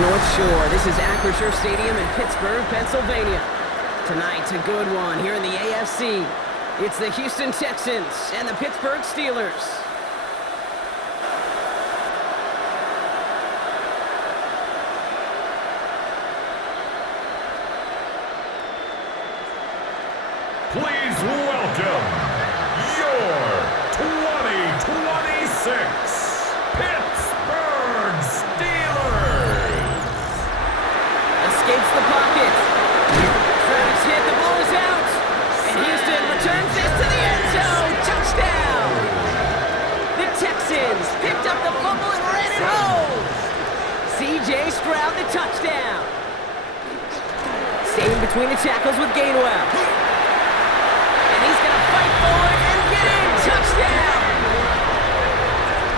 North Shore. This is Acrisure Stadium in Pittsburgh, Pennsylvania. Tonight, a good one here in the AFC. It's the Houston Texans and the Pittsburgh Steelers. Please welcome your 2026 Pittsburgh Steelers. Escapes the pocket. Travis hit, the ball is out. And Houston returns this to the end zone. Touchdown! The Texans picked up the fumble and ran it home. C.J. Stroud, the touchdown. Staying between the tackles with Gainwell. And he's going to fight forward and get in. Touchdown!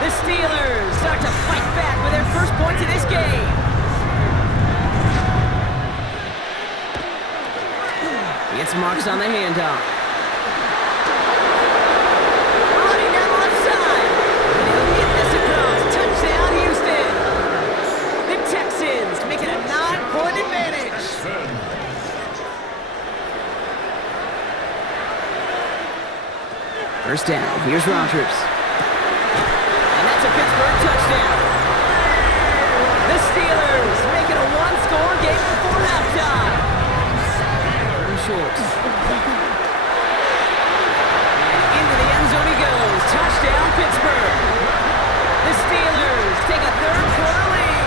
The Steelers start to fight back with their first points of this game. Gets marks on the handoff. Running down the left side. And he'll get this across. Touchdown, Houston. The Texans make it a 9-point advantage. First down. Here's Rodgers. And that's a Pittsburgh touchdown. The Steelers make it a one-score game before halftime. Short. And into the end zone he goes. Touchdown, Pittsburgh. The Steelers take a third-quarter lead.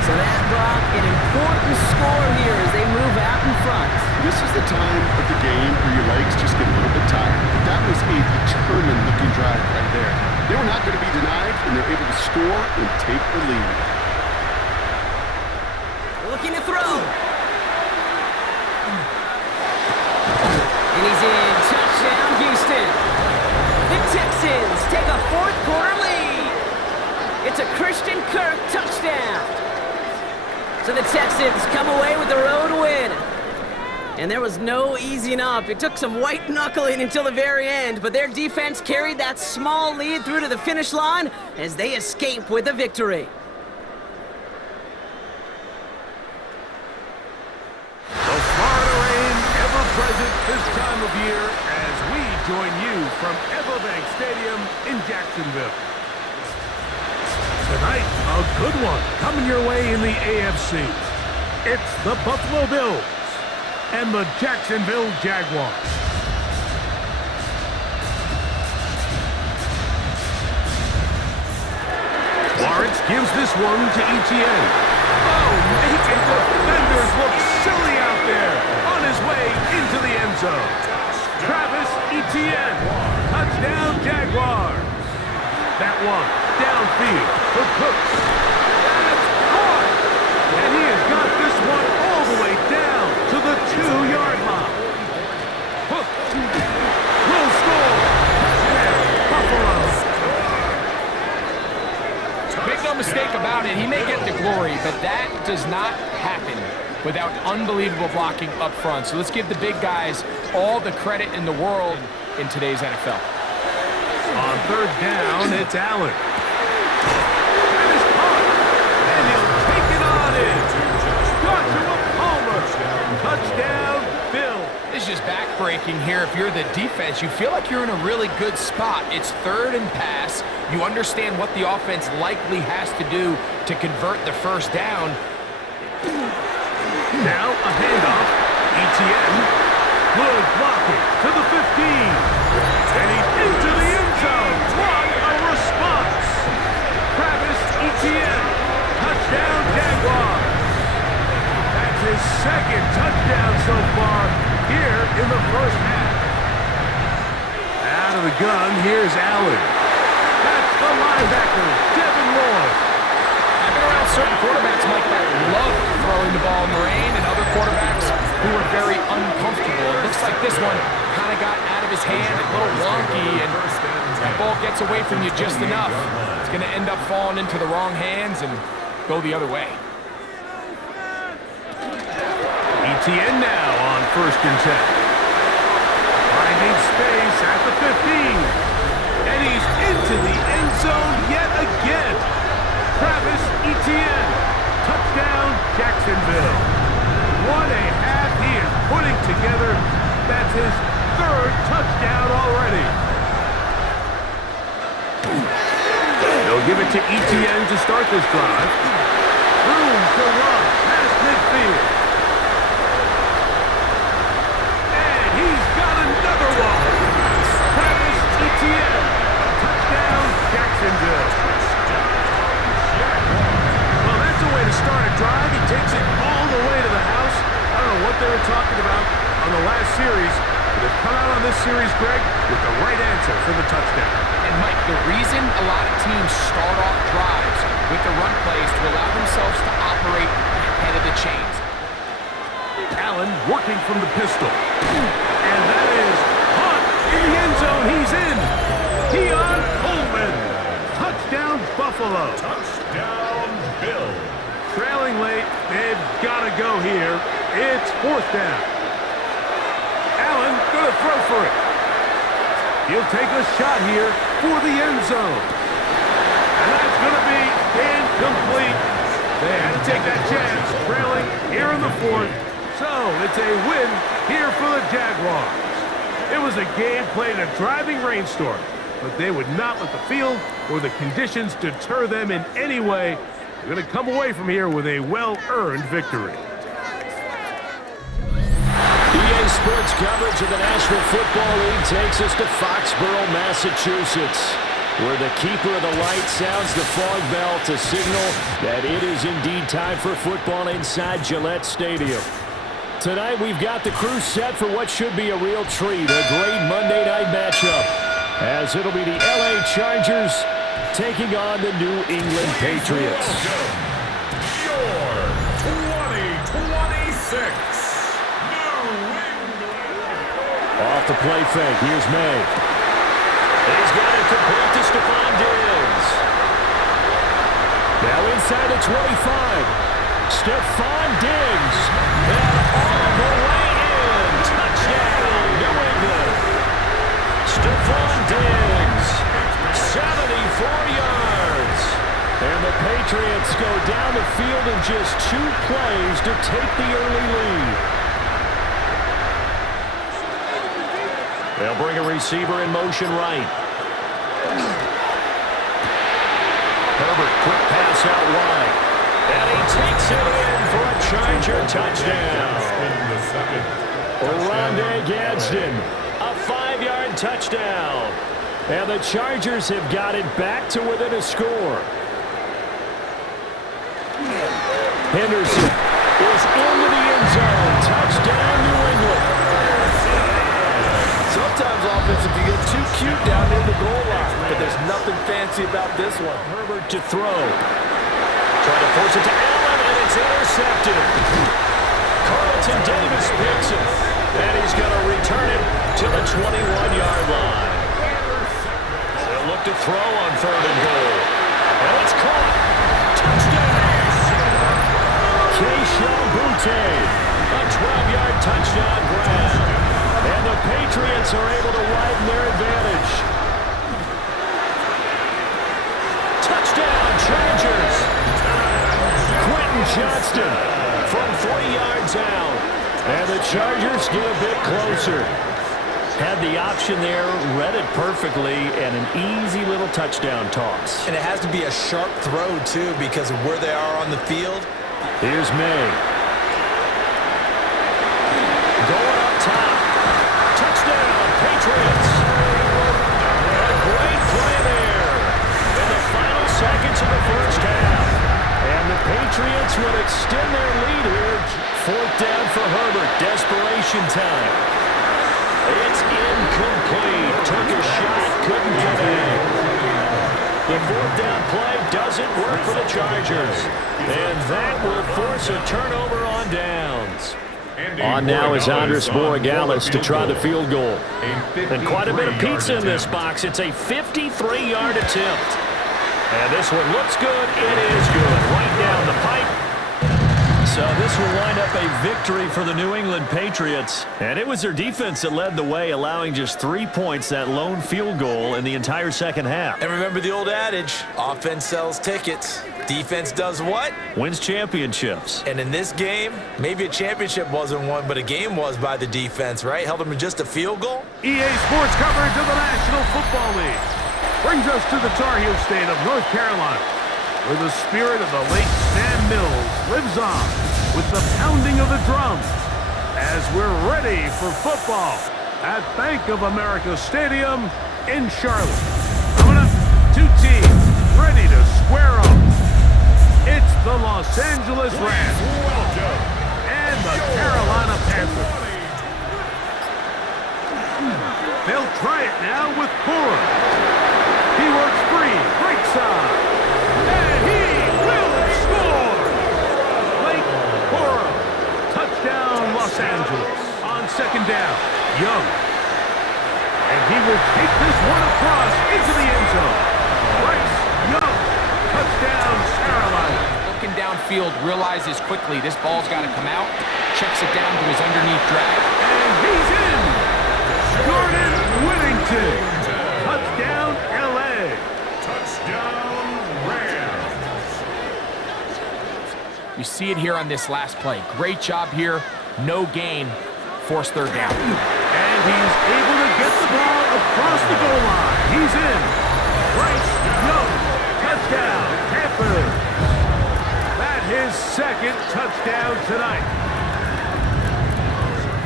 So that brought an important score here as they move out in front. This is the time of the game where your legs just get a little bit tired. But that was a determined-looking drive right there. They were not going to be denied, and they're able to score and take the lead. Looking to throw. And he's in. Touchdown, Houston. The Texans take a fourth-quarter lead. It's a Christian Kirk touchdown. So the Texans come away with the road win. And there was no easing up. It took some white knuckling until the very end, but their defense carried that small lead through to the finish line as they escape with a victory. Present this time of year as we join you from Everbank Stadium in Jacksonville. Tonight, a good one coming your way in the AFC. It's the Buffalo Bills and the Jacksonville Jaguars. Lawrence gives this one to Etienne. Oh, making defenders look silly out there. On his way into the end zone. Travis Etienne. Touchdown, Jaguars. That one downfield for Cooks. That's caught. And he has got this one all the way down to the 2-yard line. Hook will score. Touchdown, Buffalo. Make no mistake about it, he may get the glory, but that does not happen without unbelievable blocking up front. So let's give the big guys all the credit in the world in today's NFL. On third down, it's Allen. That is caught. And he'll take it on in. Joshua Palmer. Touchdown, Bill. This is just back-breaking here. If you're the defense, you feel like you're in a really good spot. It's third and pass. You understand what the offense likely has to do to convert the first down. Now a handoff. Etienne. Good blocking to the 15. And he's into the end zone. What a response. Travis Etienne. Touchdown, Jaguars. That's his second touchdown so far here in the first half. Out of the gun, here's Allen. That's the linebacker, Devin Lloyd. I've been around certain quarterbacks, Mike, that love throwing the ball in the rain, and other quarterbacks who are very uncomfortable. It looks like this one kind of got out of his hand, a little wonky, and that ball gets away from you just enough. It's going to end up falling into the wrong hands and go the other way. Etienne now on 1st and 10. Finding space at the 15. And he's into the end zone yet again. Travis Etienne. Touchdown, Jacksonville. What a half he is putting together. That's his third touchdown already. They'll give it to Etienne to start this drive. Room to run past midfield. And he's got another one. Travis Etienne. Touchdown, Jacksonville. Well, that's a way to start a drive. He takes it all the way to the house. I don't know what they were talking about on the last series, but they've come out on this series, Greg, with the right answer for the touchdown. And Mike, the reason a lot of teams start off drives with the run plays to allow themselves to operate ahead of the chains. Allen working from the pistol. And that is Hunt in the end zone. He's in. Keon Coleman. Touchdown, Buffalo. Touchdown, Bill. Trailing late. They've got to go here. It's fourth down. Allen going to throw for it. He'll take a shot here for the end zone. And that's going to be incomplete. They had to take that chance, trailing here in the fourth. So it's a win here for the Jaguars. It was a game played in a driving rainstorm, but they would not let the field or the conditions deter them in any way. They're going to come away from here with a well-earned victory. EA Sports coverage of the National Football League takes us to Foxborough, Massachusetts, where the keeper of the light sounds the fog bell to signal that it is indeed time for football inside Gillette Stadium. Tonight we've got the crew set for what should be a real treat, a great Monday night matchup, as it'll be the LA Chargers taking on the New England Patriots. Your 2026 Off the play fake, here's May. He's got it complete to Stephon Diggs. Now inside the 25. Stephon Diggs. And all the way in. Touchdown, New England. Stephon Diggs. 74 yards. And the Patriots go down the field in just 2 plays to take the early lead. They'll bring a receiver in motion right. Herbert, quick pass out wide. And he takes it in for a Charger touchdown. Rondé Gadsden, a 5-yard touchdown. And the Chargers have got it back to within a score. Henderson is into the end zone. Touchdown, New England. Sometimes offense can get too cute down near the goal line, but there's nothing fancy about this one. Herbert to throw. Trying to force it to Allen, and it's intercepted. Carlton Davis picks it, and he's going to return it to the 21-yard line. They'll look to throw on 3rd and goal. And it's caught. Touchdown. Keyshawn Boutte, a 12-yard touchdown grab. And the Patriots are able to widen their advantage. Touchdown, Chargers. Quentin Johnston from 40 yards out. And the Chargers get a bit closer. Had the option there, read it perfectly, and an easy little touchdown toss. And it has to be a sharp throw, too, because of where they are on the field. Here's May. Going up top. Touchdown, Patriots. A great play there in the final seconds of the first half. And the Patriots will extend their lead here. 4th down for Herbert. Desperation time. It's incomplete. Took a shot, couldn't connect. The 4th down play doesn't work for the Chargers. And that will force a turnover on downs. On now is Andres Borregales to try the field goal. And quite a bit of pizza in this box. It's a 53-yard attempt. And this one looks good. It is good. Right down the pipe. So this will wind up a victory for the New England Patriots. And it was their defense that led the way, allowing just 3 points, that lone field goal in the entire second half. And remember the old adage, offense sells tickets. Defense does what? Wins championships. And in this game, maybe a championship wasn't won, but a game was by the defense, right? Held them to just a field goal. EA Sports coverage of the National Football League brings us to the Tar Heel state of North Carolina, where the spirit of the late Sam Mills lives on with the pounding of the drum as we're ready for football at Bank of America Stadium in Charlotte. Coming up, two teams ready to square up. It's the Los Angeles Rams and the Carolina Panthers. They'll try it now with Cora. He works free, breaks on, and he will score! Blake Cora, touchdown Los Angeles. On second down, Young. And he will take this one across into the end zone. Bryce Young, touchdown Carolina. Looking downfield, realizes quickly this ball's got to come out, checks it down to his underneath drag. And he's in! Jordan Whittington, touchdown LA. Touchdown, Rams. You see it here on this last play. Great job here. No gain. Forced third down. And he's able to get the ball across the goal line. He's in. Bryce Young, touchdown, Panthers. That's his second touchdown tonight.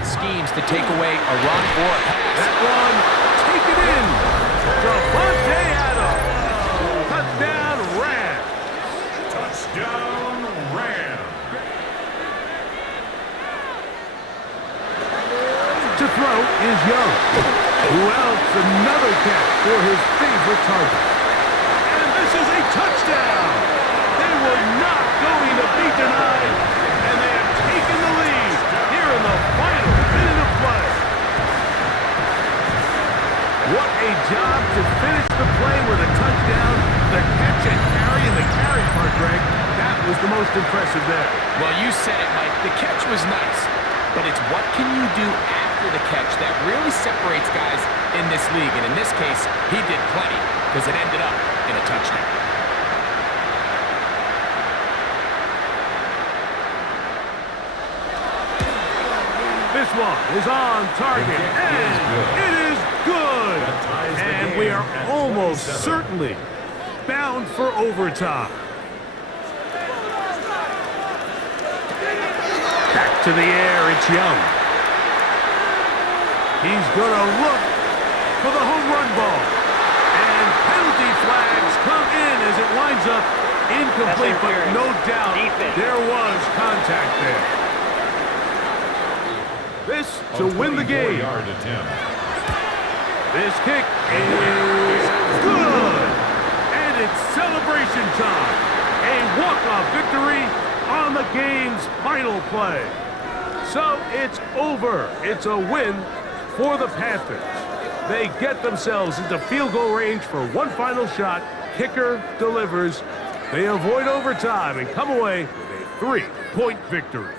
Schemes to take away a run or a pass. That one, take it in. Devontae Adams, touchdown Rams. Touchdown, Rams. To throw is Young. Who else? Another catch for his favorite target. And this is a touchdown. They were not going to be denied. And they have taken the lead here in the final minute of play. What a job to finish the play with a touchdown. The catch and carry, and the carry part, Greg, that was the most impressive there. Well, you said it, Mike. The catch was nice, but it's what can you do after the catch that really separates guys in this league. And in this case, he did plenty because it ended up in a touchdown. This one is on target, and it is good. And we are almost certainly bound for overtime. Back to the air, it's Young. He's going to look for the home run ball. And penalty flags come in as it winds up incomplete, but no doubt there was contact there. This to win the game. This kick is good. And it's celebration time. A walk-off victory on the game's final play. So it's over. It's a win for the Panthers. They get themselves into field goal range for one final shot. Kicker delivers. They avoid overtime and come away with a 3-point victory.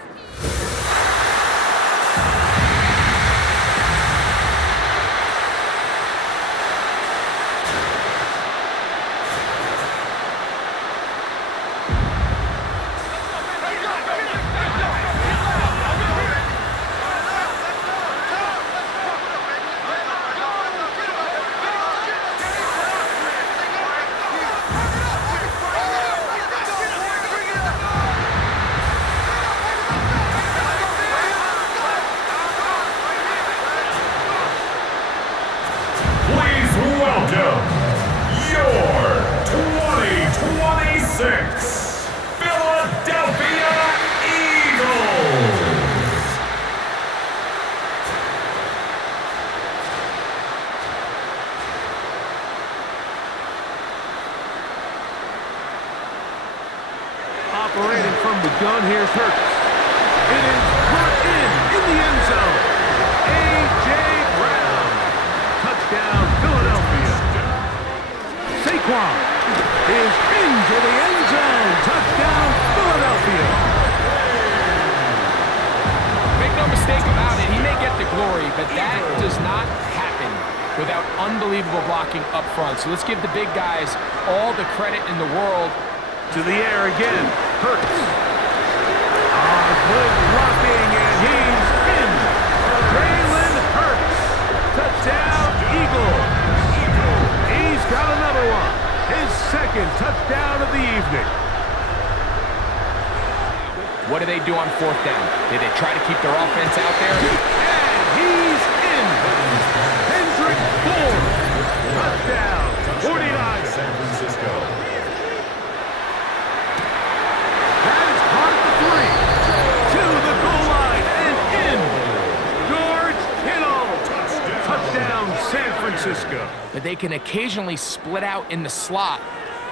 Operating from the gun, here's Hurts. It is brought in the end zone. A.J. Brown. Touchdown, Philadelphia. Saquon is into the end zone. Touchdown, Philadelphia. But that does not happen without unbelievable blocking up front. So let's give the big guys all the credit in the world. To the air again. Hurts. Good blocking, and he's in. Jalen Hurts. Touchdown, Eagles. He's got another one. His second touchdown of the evening. What do they do on fourth down? Did they try to keep their offense out there? And he's in. Hendrick Ford. Touchdown, 49. San Francisco. That is caught at the 3. To the goal line and in. George Kittle. Touchdown, San Francisco. But they can occasionally split out in the slot.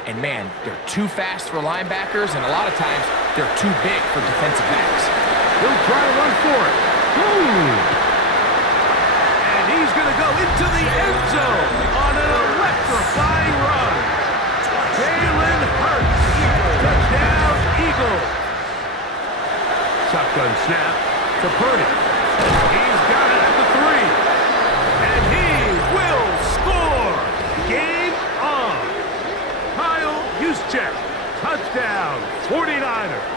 And man, they're too fast for linebackers, and a lot of times they're too big for defensive backs. He'll try to run for it. And he's going to go into the end zone on an electrifying run. Jalen Hurts. Touchdown, Eagles. Shotgun snap to Purdy. He's got it at the 3. And he will score. Game on. Kyle Juszczyk. Touchdown, 49ers.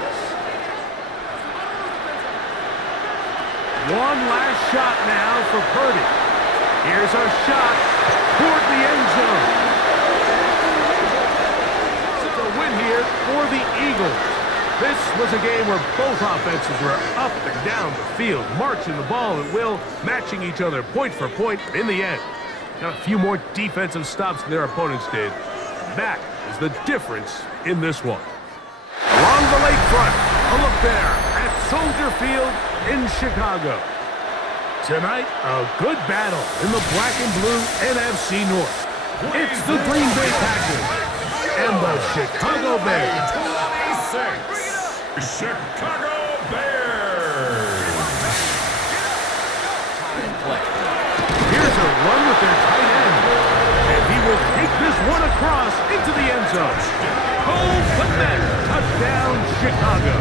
One last shot now for Purdy. Here's our shot toward the end zone. It's a win here for the Eagles. This was a game where both offenses were up and down the field, marching the ball at will, matching each other point for point in the end. Got a few more defensive stops than their opponents did. That is the difference in this one. Along the lakefront, a look there at Soldier Field in Chicago. Tonight, a good battle in the black and blue NFC North. It's the Green Bay Packers and the Chicago Bears. 26, Chicago Bears. Here's a run with their tight end, and he will take this one across into the end zone. Cole Kmet, touchdown, Chicago.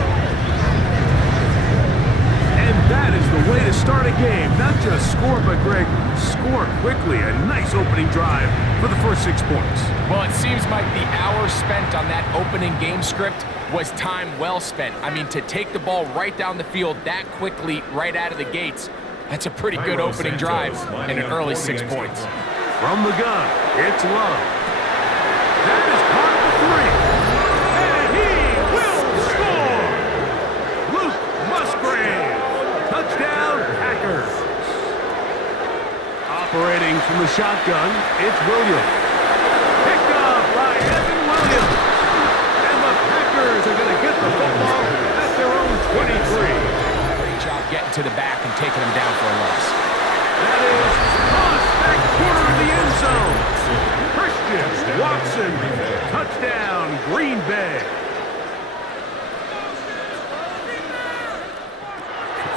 And that is the way to start a game. Not just score, but Greg, score quickly. A nice opening drive for the first 6 points. Well, it seems like the hour spent on that opening game script was time well spent. I mean, to take the ball right down the field that quickly, right out of the gates, that's a pretty good opening drive and an early 6 points. From the gun, it's Love. That is caught at the 3. And he will score! Luke Musgrave. Touchdown, Packers. Operating from the shotgun, it's Williams. Picked off by Evan Williams. And the Packers are going to get the football at their own 23. Great job getting to the back and taking them down for a loss. That is caught back corner of the end zone. Christian Watson. Touchdown, Green Bay.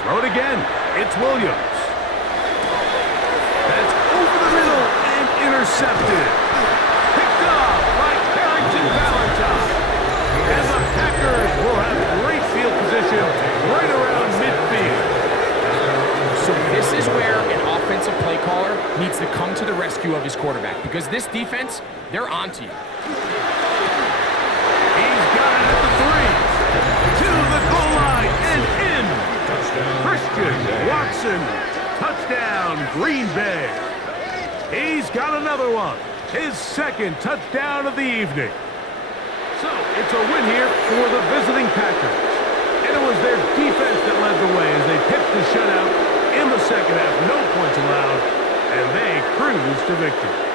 Throw it again. It's Williams. That's over the middle and intercepted. Picked off by Carrington Valentine. And the Packers will have great field position right around midfield. So this is where an offensive play caller needs to come to the rescue of his quarterback, because this defense, they're onto you. He's got it at the 3. To the goal line and in. Christian Watson. Touchdown, Green Bay. He's got another one. His second touchdown of the evening. So it's a win here for the visiting Packers. And it was their defense that led the way as they pitched the shutout in the second half. No points allowed, and they cruised to victory.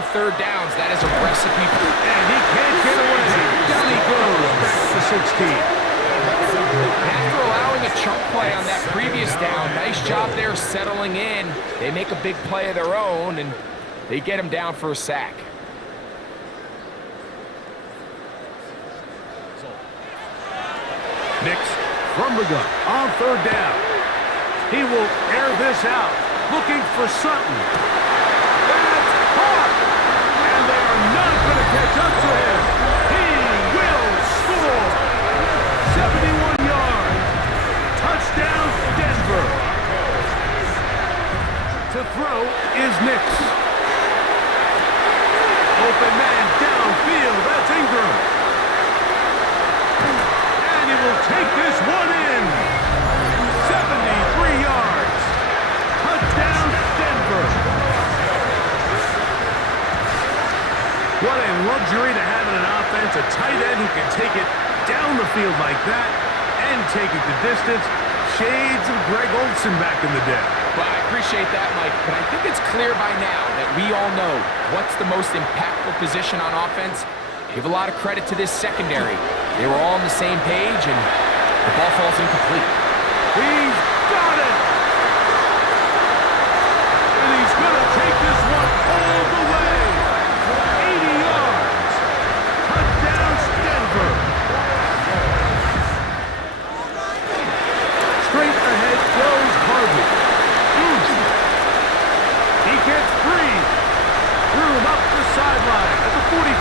on third downs, that is a recipe for... And he can't get away. Down he goes, back to 16. After allowing a chunk play on that previous down, nice job there settling in. They make a big play of their own, and they get him down for a sack. Nix from the gun on third down. He will air this out, looking for Sutton. That's caught, and they are not going to catch up to him. He will score. 71 yards. Touchdown, Denver. To throw is Nix. Open man downfield. That's Ingram. And he will take this one in. 73 yards. Touchdown, Denver. What a luxury to have in an offense. A tight end who can take it down the field like that and take it the distance. Shades of Greg Olsen back in the day. Well, I appreciate that, Mike, but I think it's clear by now that we all know what's the most impactful position on offense. Give a lot of credit to this secondary. They were all on the same page, and the ball falls incomplete. He's got it! And he's going to take this one all the way. 80 yards. Touchdown, Denver. Straight ahead goes Harvey. He gets free. Threw him up the sideline at the 45.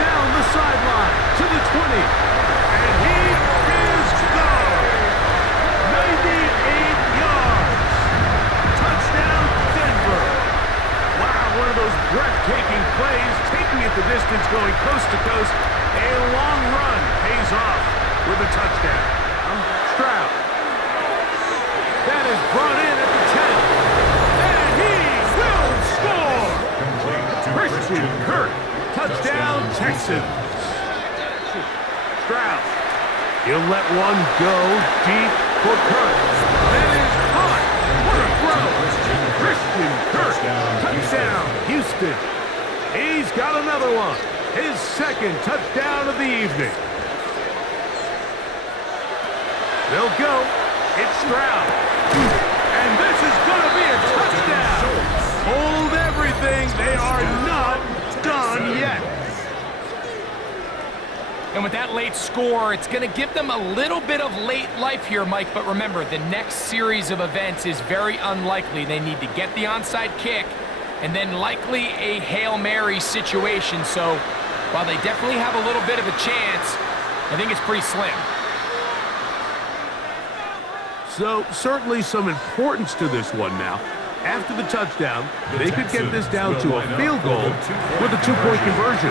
Down the sideline to the 20. And he is gone. 98 yards. Touchdown, Denver. Wow, one of those breathtaking plays, taking it the distance, going coast to coast. A long run pays off with a touchdown. Stroud. That is brought in at the 10. And he will score. Christian Kirk. Touchdown, Texans. Stroud. He'll let one go deep for Kirk. That is caught. What a throw. Christian Kirk. Touchdown, Houston. He's got another one. His second touchdown of the evening. They'll go. It's Stroud. And this is going to be a touchdown. Hold everything. They are not done yet. And with that late score, it's going to give them a little bit of late life here, Mike. But remember, the next series of events is very unlikely. They need to get the onside kick and then likely a Hail Mary situation. So while they definitely have a little bit of a chance, I think it's pretty slim. So certainly some importance to this one now. After the touchdown, they could get this down to a field goal with a two-point conversion.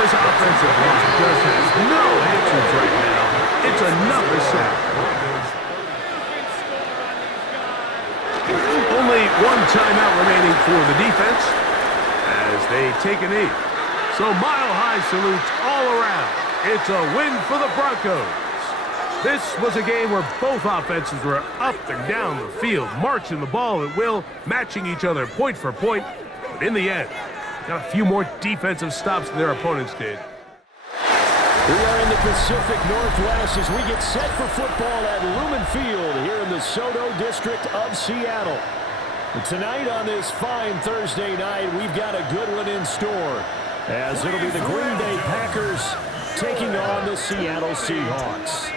This offensive line just has no answers right now. It's another sack. Only one timeout remaining for the defense as they take a knee. So mile-high salutes all around. It's a win for the Broncos. This was a game where both offenses were up and down the field, marching the ball at will, matching each other point for point. But in the end, got a few more defensive stops than their opponents did. We are in the Pacific Northwest as we get set for football at Lumen Field here in the Soto District of Seattle. And tonight on this fine Thursday night, we've got a good one in store, as it'll be the Green Bay Packers taking on the Seattle Seahawks.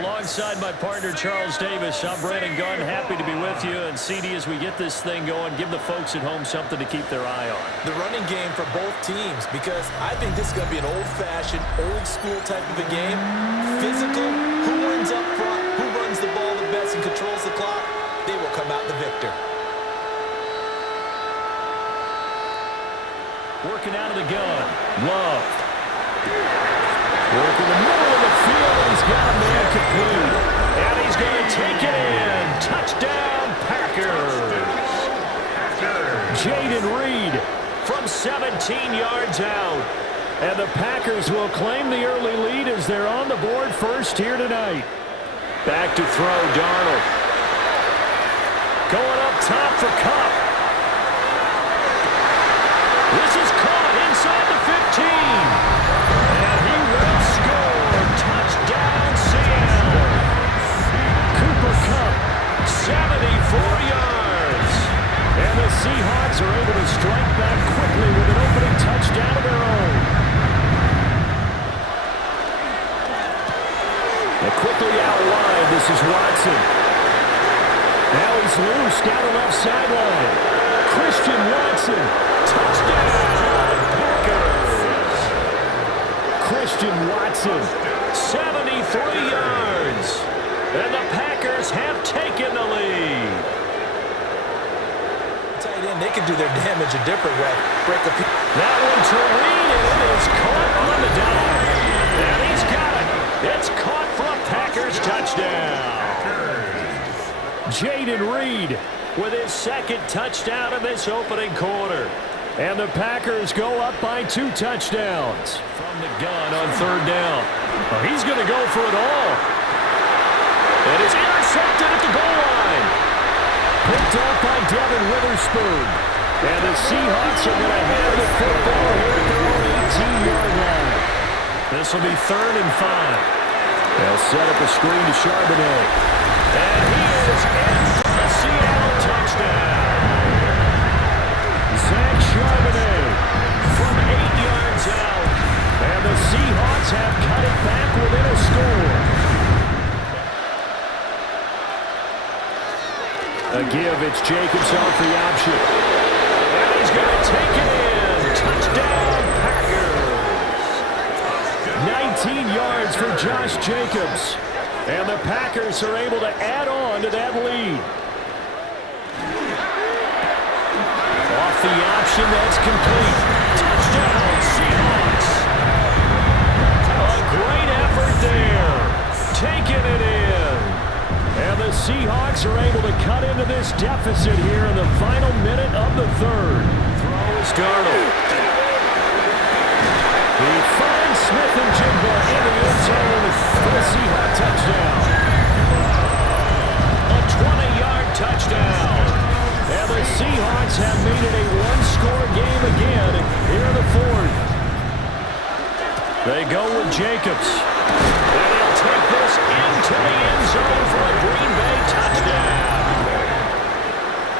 Alongside my partner, Charles Davis, I'm Brandon Gunn. Happy to be with you. And CD, as we get this thing going, give the folks at home something to keep their eye on. The running game for both teams, because I think this is going to be an old-fashioned, old-school type of a game. Physical, who wins up front, who runs the ball the best and controls the clock, they will come out the victor. Working out of the gun, Love. Working the middle of the field, and he's got a man complete. And he's going to take it in. Touchdown, Packers. Jaden Reed from 17 yards out. And the Packers will claim the early lead as they're on the board first here tonight. Back to throw, Darnold. Going up top for Kupp. is Watson. Now he's loose down the left sideline. Christian Watson. Touchdown, Packers. Christian Watson, 73 yards. And the Packers have taken the lead. Tight end, they can do their damage a different way. Break a few. That one to Reed, and it is caught on the dive. And he's got it. It's caught for a Packers touchdown. Jaden Reed with his second touchdown in this opening quarter. And the Packers go up by 2 touchdowns. From the gun on third down. Oh, he's going to go for it all. It is intercepted at the goal line. Picked off by Devin Witherspoon. And the Seahawks are going to have the football here at their own 18-yard line. This will be 3rd and 5. They'll set up a screen to Charbonnet. And he is in for the Seattle touchdown. Zach Charbonnet from 8 yards out. And the Seahawks have cut it back within a score. A give, it's Jacobs off the option. And he's going to take it in. Touchdown, Packers. 19 yards for Josh Jacobs. And the Packers are able to add on to that lead. Off the option, that's complete. Touchdown, Seahawks. A great effort there. Taking it in. And the Seahawks are able to cut into this deficit here in the final minute of the 3rd. Throw is Darnold. He finds Smith and Jigba in the end zone for the Seahawk touchdown. A 20-yard touchdown. And the Seahawks have made it a one-score game again here in the 4th. They go with Jacobs. And he'll take this into the end zone for a Green Bay touchdown.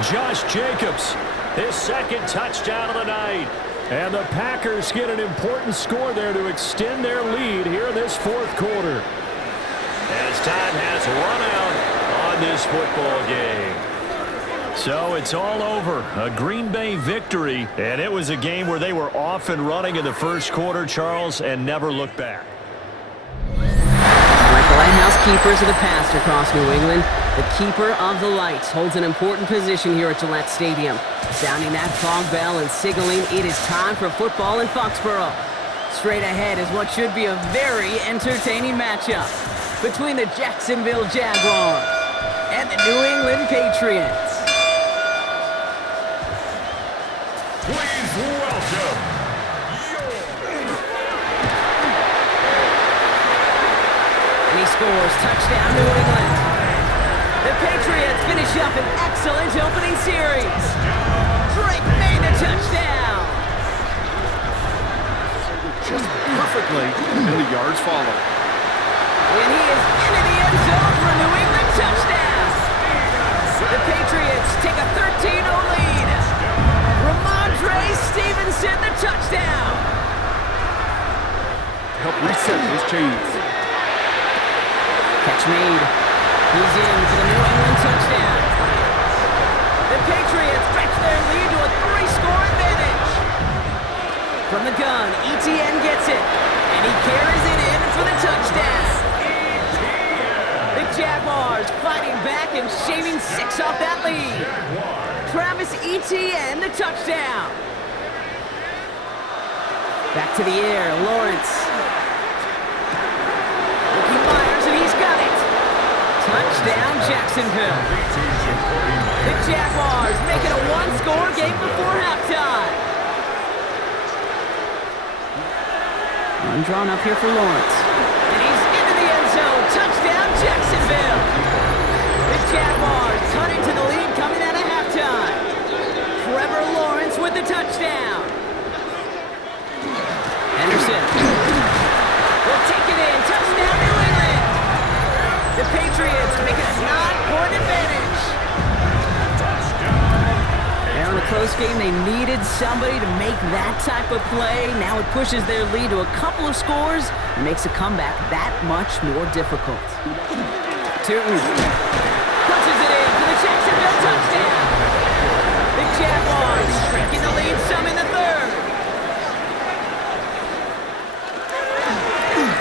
Josh Jacobs, his second touchdown of the night. And the Packers get an important score there to extend their lead here in this 4th quarter. As time has run out on this football game. So it's all over. A Green Bay victory. And it was a game where they were off and running in the first quarter, Charles, and never looked back. Like the lighthouse keepers of the past across New England, the keeper of the lights holds an important position here at Gillette Stadium, sounding that fog bell and signaling it is time for football in Foxborough. Straight ahead is what should be a very entertaining matchup between the Jacksonville Jaguars and the New England Patriots. Please welcome And he scores. Touchdown, New England. The Patriots finish up an excellent opening series. Drake made the touchdown. Just perfectly, and the yards follow. And he is into the end zone for a New England touchdown. The Patriots take a 13-0 lead. Ramondre Stevenson, the touchdown. Help reset those chains. Catch made. He's in for the New England touchdown. The Patriots stretch their lead to a 3-score advantage. From the gun, ETN gets it, and he carries it in for the touchdown. The Jaguars fighting back and shaving 6 off that lead. Travis Etienne, the touchdown. Back to the air, Lawrence. Looking Myers, and he's got it. Touchdown, Jacksonville. The Jaguars make it a 1-score game before halftime. Undrawn up here for Lawrence. And he's into the end zone. Touchdown, Jacksonville. The Jaguars cut into the lead coming out of halftime. Trevor Lawrence with the touchdown. Henderson will take it in. Touchdown, New England. The Patriots make it a 9-point advantage. Now in a close game, they needed somebody to make that type of play. Now it pushes their lead to a couple of scores and makes a comeback that much more difficult. tootin'. Punches it in for the Jacksonville touchdown. The Jaguars shrinking the lead some in the third.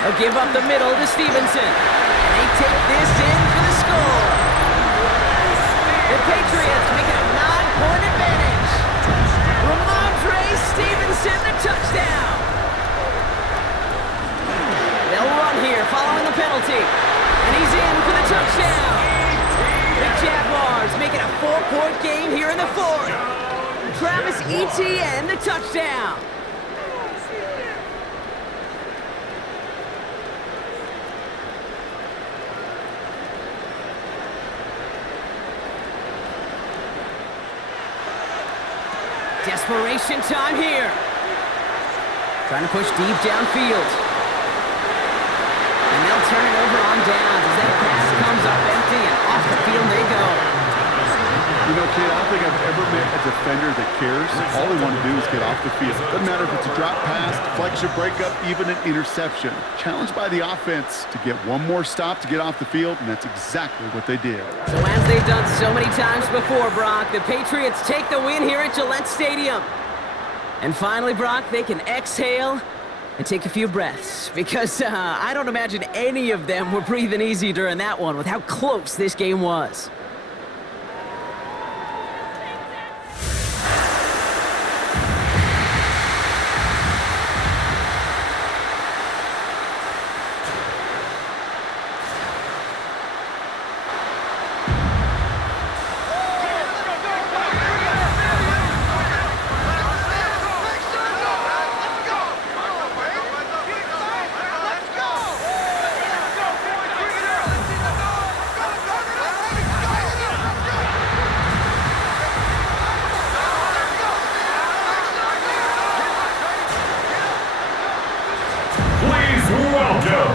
They'll give up the middle to Stevenson. And they take this in for the score. The Patriots make it a 9-point advantage. Ramondre Stevenson, the touchdown. They'll run here following the penalty. And he's in for the touchdown. The Jaguars make it a 4-point game here in the fourth. Travis Etienne, the touchdown. Desperation time here. Trying to push deep downfield. And they'll turn it over on downs as that pass comes up empty and off the field they go. You know, kid, I don't think I've ever met a defender that cares. All they want to do is get off the field. Doesn't matter if it's a drop pass, deflection, breakup, even an interception. Challenged by the offense to get one more stop to get off the field, and that's exactly what they did. So as they've done so many times before, Brock, the Patriots take the win here at Gillette Stadium. And finally, Brock, they can exhale and take a few breaths. Because I don't imagine any of them were breathing easy during that one with how close this game was. Welcome,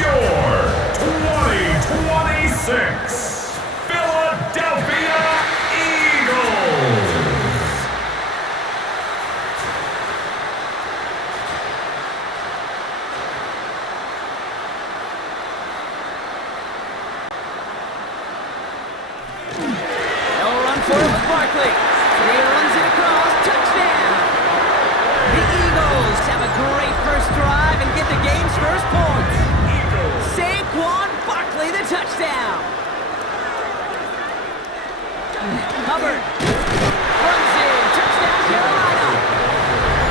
your 2026 Philadelphia Eagles. They'll run for it with Barkley. He runs it across. Touchdown. The Eagles have a great first drive and get the game's first points. Saquon Barkley, the touchdown. Hubbard runs in. Touchdown, Carolina.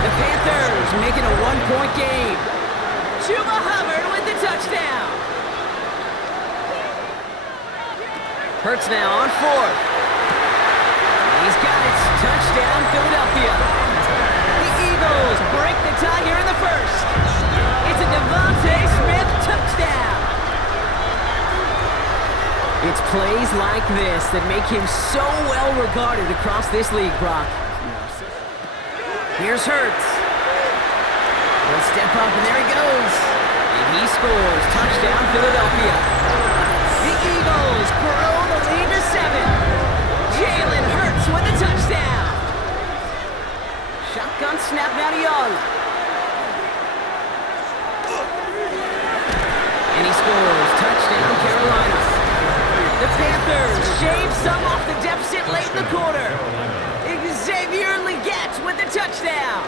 The Panthers make it a 1-point game. Chuba Hubbard with the touchdown. Hurts now on fourth. He's got it. Touchdown, Philadelphia. The Eagles break the tie here in the first. It's a Devontae Smith touchdown. It's plays like this that make him so well regarded across this league, Brock. Here's Hurts. He'll step up, and there he goes. And he scores. Touchdown, Philadelphia. The Eagles grow the lead to 7. Jalen Hurts with a touchdown. Shotgun snap now to Young. And he scores. Touchdown, Carolina. The Panthers shave some off the deficit late in the quarter. Xavier Legette with the touchdown.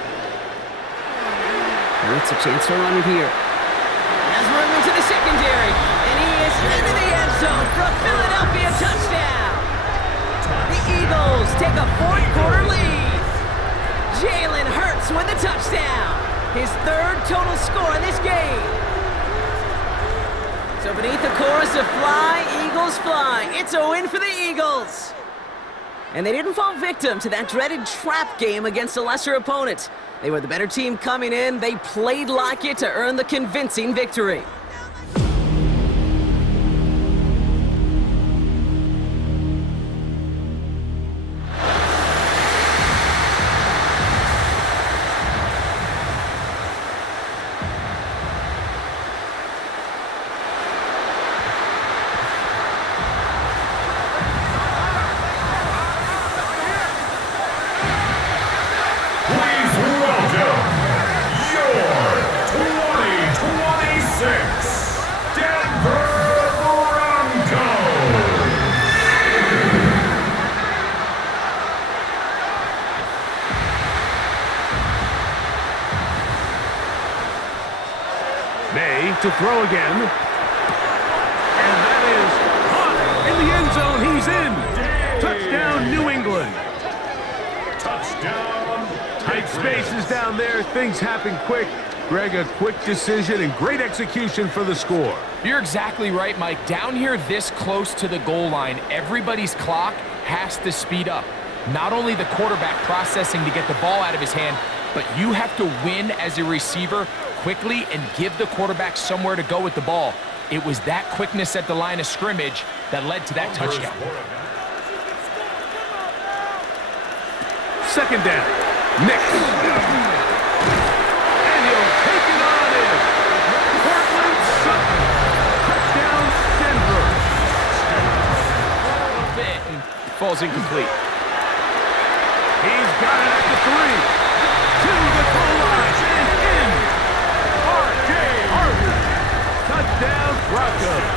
Now it's a chance to run it here. Has room into the secondary. And he is into the end zone for a Philadelphia touchdown. The Eagles take a fourth-quarter lead. Jalen Hurts with the touchdown. His third total score in this game. So beneath the chorus of Fly, Eagles Fly, it's a win for the Eagles. And they didn't fall victim to that dreaded trap game against a lesser opponent. They were the better team coming in. They played like it to earn the convincing victory. Please welcome your 2026 May to throw again. And that is caught in the end zone. He's in. Touchdown, New England. Touchdown. Tight spaces down there. Things happen quick. Greg, a quick decision and great execution for the score. You're exactly right, Mike. Down here this close to the goal line, everybody's clock has to speed up. Not only the quarterback processing to get the ball out of his hand, but you have to win as a receiver quickly and give the quarterback somewhere to go with the ball. It was that quickness at the line of scrimmage that led to that touchdown. Second down. Nix. And he'll take it on in. Portland Sutton. Touchdown, Denver. A bit and falls incomplete. He's got it at the 3. To the goal line and in. R.J. Harvey. Touchdown, Broncos.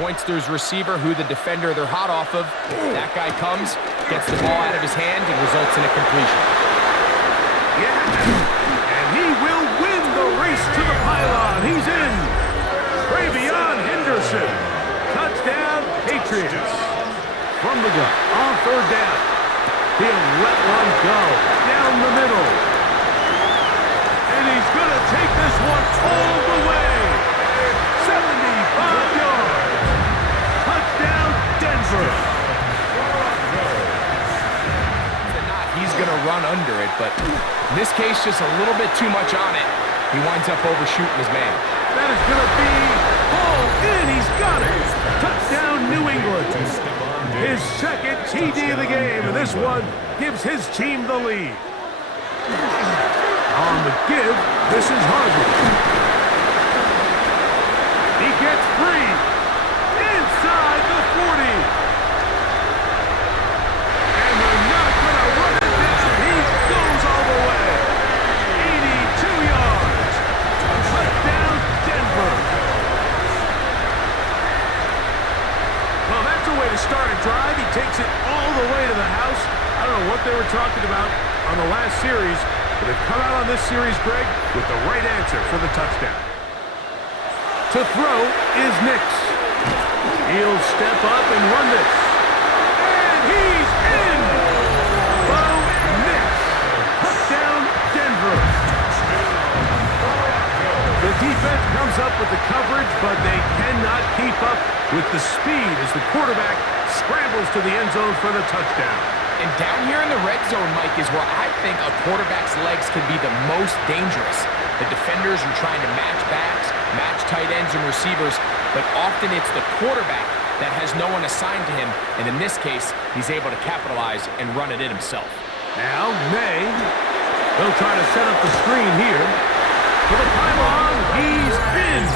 Points to his receiver, who the defender they're hot off of. That guy comes, gets the ball out of his hand, and results in a completion. Yeah, and he will win the race to the pylon. He's in. Travion Henderson. Touchdown, Patriots. From the gun, on third down. He'll let one go down the middle. And he's going to take this one all the way. 75 yards. Touchdown, Denver. He's going to run under it, but in this case, just a little bit too much on it. He winds up overshooting his man. That is going to be pulled in. He's got it. Touchdown, New England. His second TD of the game, and this one gives his team the lead. On the give, this is Harvey. He gets free. Inside the 40. And they're not going to run it down. He goes all the way. 82 yards. Touchdown, Denver. Well, that's a way to start a drive. He takes it all the way to the house. I don't know what they were talking about on the last series, but they've come out on this series, Greg, with the right answer for the touchdown. To throw is Nix. He'll step up and run this. And he's in! Bo Nix. Touchdown, Denver. The defense comes up with the coverage, but they cannot keep up with the speed as the quarterback scrambles to the end zone for the touchdown. And down here in the red zone, Mike, is where I think a quarterback's legs can be the most dangerous. The defenders are trying to match backs, match tight ends and receivers, but often it's the quarterback that has no one assigned to him, and in this case, he's able to capitalize and run it in himself. Now, May. They'll try to set up the screen here. For the pylon, he's in.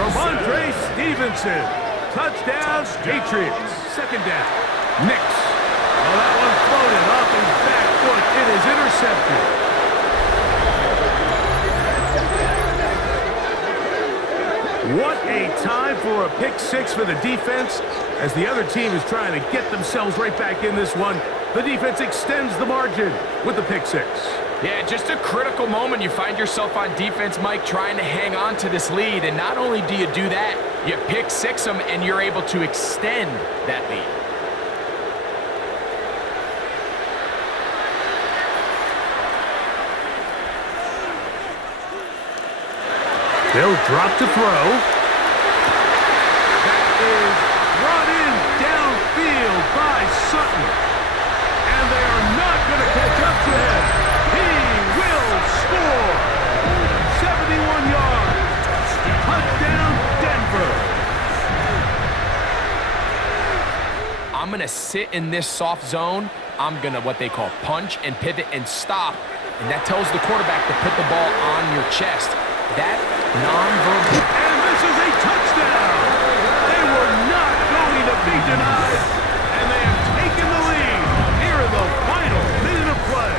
Ramondre Stevenson. Touchdown, Patriots. Second down. Nix. Oh, that one floated off his back foot. It is intercepted. What a time for a pick six for the defense. As the other team is trying to get themselves right back in this one, the defense extends the margin with the pick six. Yeah, just a critical moment. You find yourself on defense, Mike, trying to hang on to this lead. And not only do you do that, you pick six them and you're able to extend that lead. They'll drop to throw. That is brought in downfield by Sutton. And they are not going to catch up to him. He will score. 71 yards. Touchdown, Denver. I'm going to sit in this soft zone. I'm going to what they call punch and pivot and stop. And that tells the quarterback to put the ball on your chest. That non-verbal. And this is a touchdown. They were not going to be denied. And they have taken the lead here in the final minute of play.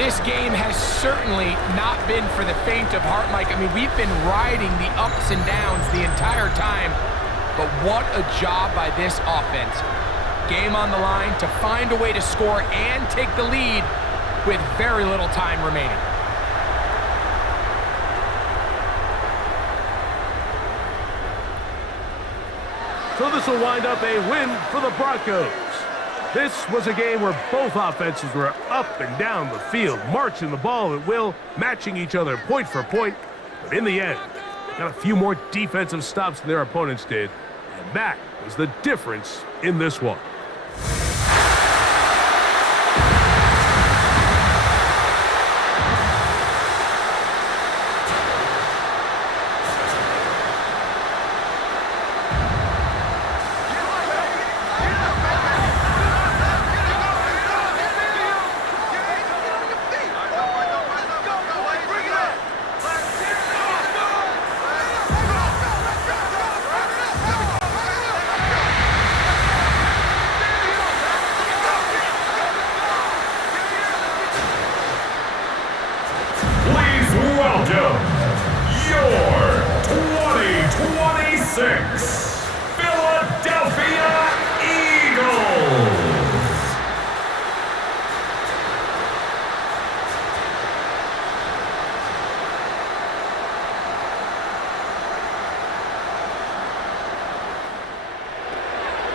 This game has certainly not been for the faint of heart, Mike. I mean, we've been riding the ups and downs the entire time. But what a job by this offense. Game on the line to find a way to score and take the lead with very little time remaining. So this will wind up a win for the Broncos. This was a game where both offenses were up and down the field, marching the ball at will, matching each other point for point. But in the end, they got a few more defensive stops than their opponents did. And that was the difference in this one. Welcome, your 2026 Philadelphia Eagles.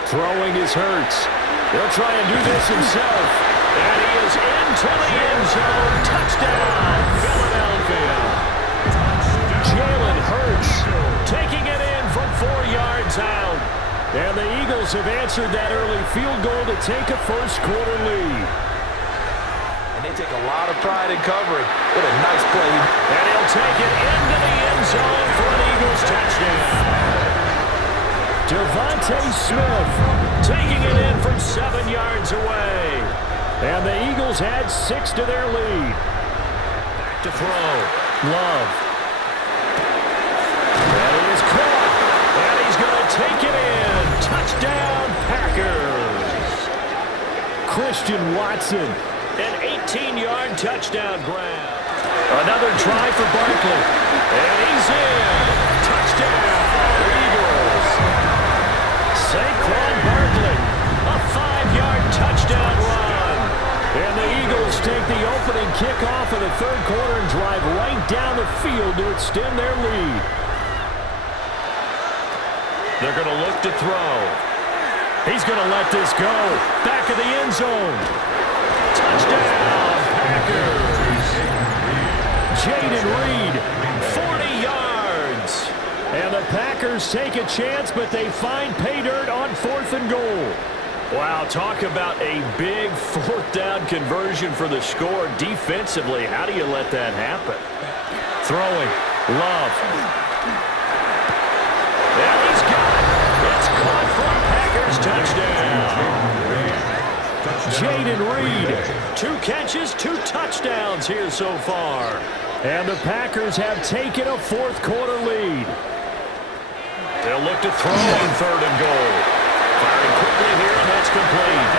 Throwing is Hurts. He'll try and do this himself. And he is into the end zone. Touchdown, Philadelphia. Jalen Hurts taking it in from 4 yards out. And the Eagles have answered that early field goal to take a first-quarter lead. And they take a lot of pride in covering. What a nice play. And he'll take it into the end zone for an Eagles touchdown. Devontae Smith taking it in from 7 yards away. And the Eagles add 6 to their lead. Back to throw. Love. And he is caught. And he's going to take it in. Touchdown, Packers. Christian Watson. An 18-yard touchdown grab. Another try for Barkley. And he's in. Touchdown, Eagles. Saquon Barkley. A 5-yard touchdown run. And the Eagles take the opening kickoff of the third quarter and drive right down the field to extend their lead. They're going to look to throw. He's going to let this go. Back of the end zone. Touchdown, Packers. Jaden Reed, 40 yards. And the Packers take a chance, but they find pay dirt on 4th and goal. Wow, talk about a big 4th down conversion for the score. Defensively, how do you let that happen? Throwing. Love. And he's got it. It's caught for a Packers touchdown. Jaden Reed, 2 catches, 2 touchdowns here so far. And the Packers have taken a 4th quarter lead. They'll look to throw on 3rd and goal. Firing quickly here, and that's complete.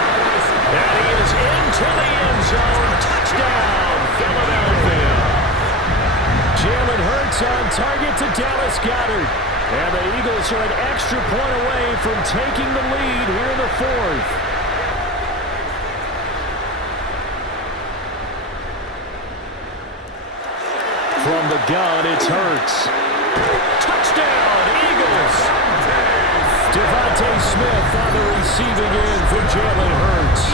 And he is into the end zone. Touchdown, Philadelphia. Jalen Hurts on target to Dallas Goedert. And the Eagles are an extra point away from taking the lead here in the 4th. From the gun, it's Hurts. Touchdown, Eagles. Devontae Smith on the receiving end for Jalen Hurts.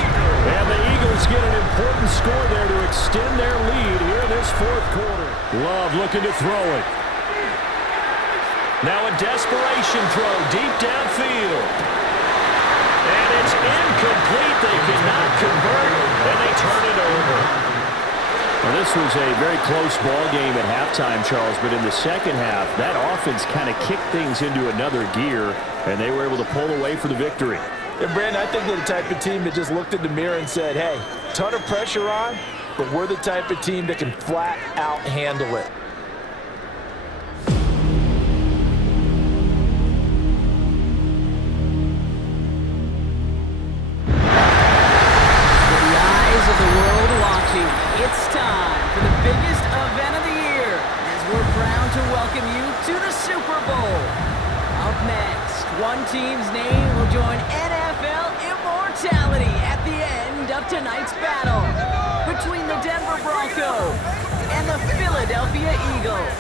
And the Eagles get an important score there to extend their lead here in this 4th quarter. Love looking to throw it. Now a desperation throw deep downfield. And it's incomplete. They cannot convert, and they turn it over. Well, this was a very close ball game at halftime, Charles, but in the second half, that offense kind of kicked things into another gear, and they were able to pull away for the victory. And Brandon, I think they're the type of team that just looked in the mirror and said, hey, ton of pressure on, but we're the type of team that can flat out handle it. It's time for the biggest event of the year, as we're proud to welcome you to the Super Bowl. Up next, one team's name will join NFL immortals. brutality at the end of tonight's battle between the Denver Broncos and the Philadelphia Eagles.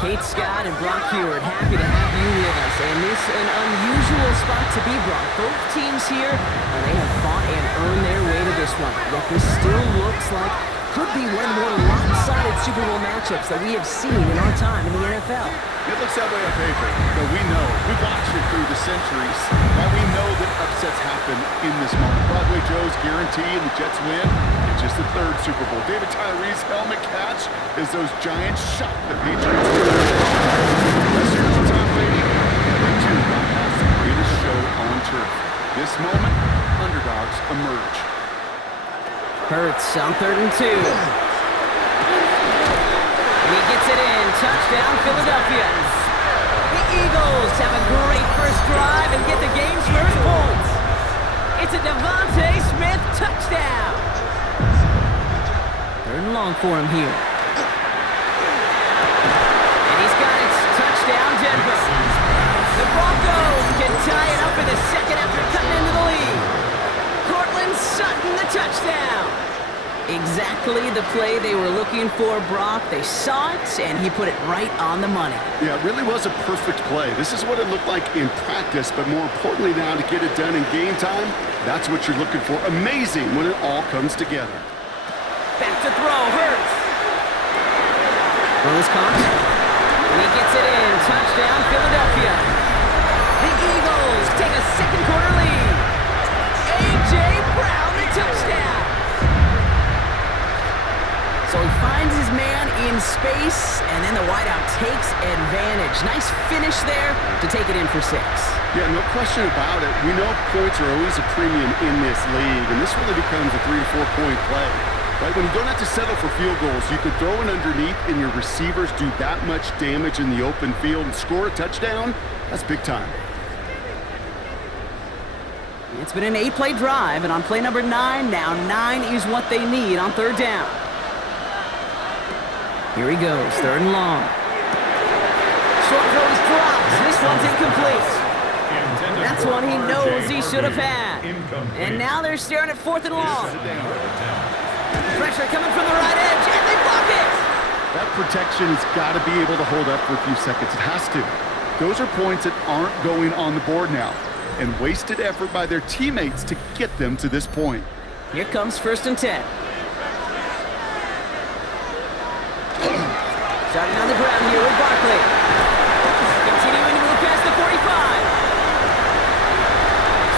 Kate Scott and Brock Heward, happy to have you with us. And this is an unusual spot to be, Brock. Both teams here, they have fought and earned their way to this one. Yet this still looks like could be one of the more lopsided Super Bowl matchups that we have seen in our time in the NFL. It looks that way on paper, but we know, we've watched it through the centuries, that we know that upsets happen in this moment. Broadway Joe's guarantee and the Jets win. It's just the third Super Bowl. David Tyree's helmet catch as those Giants shot the Patriots. Unless you're on Tom Brady, they too bypass the greatest show on turf. This moment, underdogs emerge. Hurts on 3rd and 2. And he gets it in. Touchdown, Philadelphia. The Eagles have a great first drive and get the game's first points. It's a Devontae Smith touchdown. 3rd and long for him here. And he's got it. Touchdown, Denver. The Broncos can tie it up in the second after cutting into the lead. Cortland Sutton, the touchdown. Exactly the play they were looking for, Brock. They saw it, and he put it right on the money. Yeah, it really was a perfect play. This is what it looked like in practice, but more importantly now to get it done in game time, that's what you're looking for. Amazing when it all comes together. Back to throw, Hurts. Throw is caught, and he gets it in. Touchdown, Philadelphia. The Eagles take a second quarter lead. A.J. Brown, the touchdown. So he finds his man in space, and then the wideout takes advantage. Nice finish there to take it in for 6. Yeah, no question about it. We know points are always a premium in this league, and this really becomes a 3 to 4 point play. Right? When you don't have to settle for field goals, you could throw it underneath, and your receivers do that much damage in the open field and score a touchdown. That's big time. It's been an 8-play drive, and on play number 9, now 9 is what they need on 3rd down. Here he goes, 3rd and long. Short throws drops. This one's incomplete. That's one he knows he should have had. And now they're staring at 4th and long. Pressure coming from the right edge, and they block it. That protection has got to be able to hold up for a few seconds. It has to. Those are points that aren't going on the board now, and wasted effort by their teammates to get them to this point. Here comes 1st and 10. Starting on the ground here with Barkley. Continuing to move past the 45.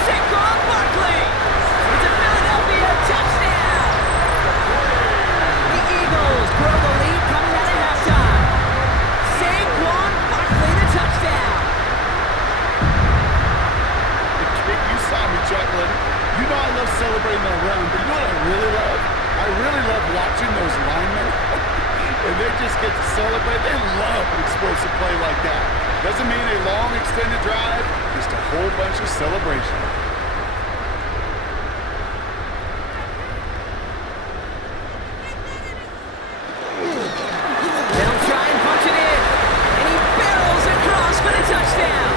Saquon Barkley. It's a Philadelphia touchdown. The Eagles grow the lead coming out of halftime. Saquon Barkley, the touchdown. You saw me chuckling. You know I love celebrating that run, but you know what I really love? I really love watching those linemen. And they just get to celebrate. They love an explosive play like that. Doesn't mean a long extended drive, just a whole bunch of celebration. They'll try and punch it in. And he barrels across for the touchdown.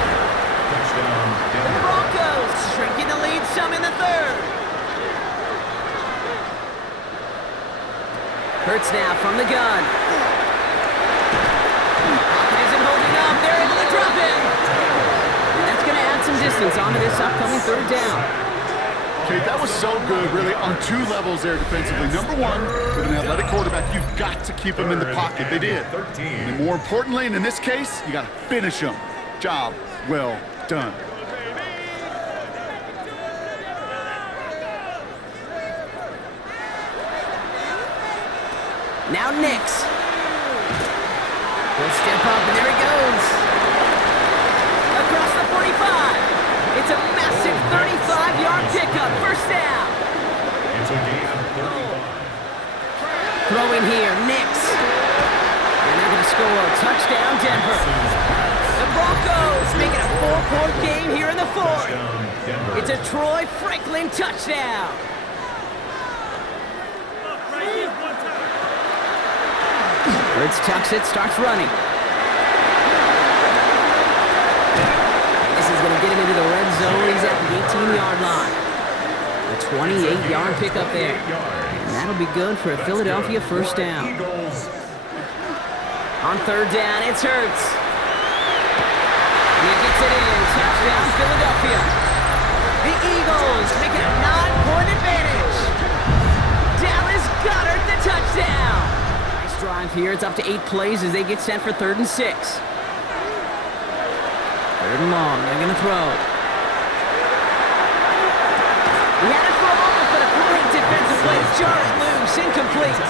The Broncos shrinking the lead some in the 3rd. Hurts now from the gun. Isn't holding up. They're able to drop it. And that's going to add some distance onto this upcoming 3rd down. Okay, that was so good, really, on 2 levels there defensively. Number 1, with an athletic quarterback, you've got to keep him in the pocket. They did. And more importantly, and in this case, you got to finish him. Job well done. Now Nix. He'll step up, and there he goes. Across the 45. It's a massive 35-yard pickup. 1st down. Throwing here, Nix. And they're going to score a touchdown, Denver. The Broncos making a 4-point game here in the 4th. It's a Troy Franklin touchdown. Hurts tucks it, starts running. This is going to get him into the red zone. He's at the 18-yard line. A 28-yard pickup there. And that'll be good for a Philadelphia first down. On third down, it's Hurts. He gets it in. Touchdown, Philadelphia. The Eagles make it a 9-point advantage. Dallas Goedert the touchdown. Nice drive here. It's up to 8 plays as they get set for 3rd and 6. 3rd and long. They're going to throw. He had it for a moment, but a great defensive play to jar it loose. Incomplete.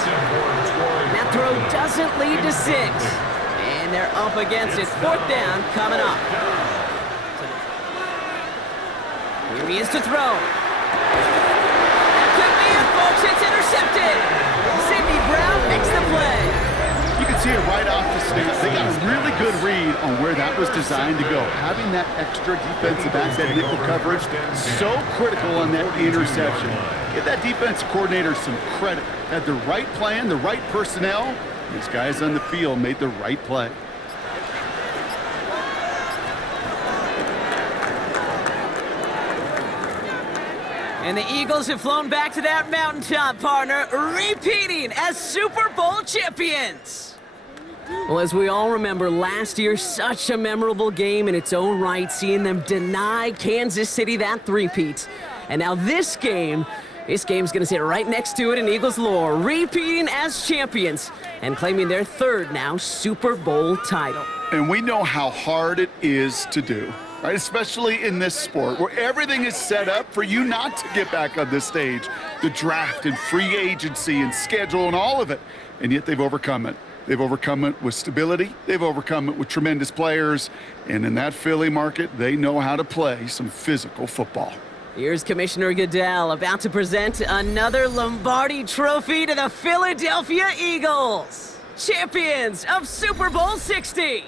That throw doesn't lead to 6. And they're up against it. 4th down coming up. Here he is to throw. That could be it, folks. It's intercepted. Sidney Brown makes the play. You can see it right off the snap. They got a really good read on where that was designed to go. Having that extra defensive back, that nickel coverage, so critical on that interception. Give that defensive coordinator some credit. Had the right plan, the right personnel. These guys on the field made the right play. And the Eagles have flown back to that mountaintop, partner, repeating as Super Bowl champions. Well, as we all remember, last year, such a memorable game in its own right, seeing them deny Kansas City that three-peat. And now this game's going to sit right next to it in Eagles lore, repeating as champions and claiming their 3rd now Super Bowl title. And we know how hard it is to do. Right, especially in this sport where everything is set up for you not to get back on this stage. The draft and free agency and schedule and all of it. And yet they've overcome it. They've overcome it with stability. They've overcome it with tremendous players. And in that Philly market, they know how to play some physical football. Here's Commissioner Goodell about to present another Lombardi Trophy to the Philadelphia Eagles, champions of Super Bowl 60.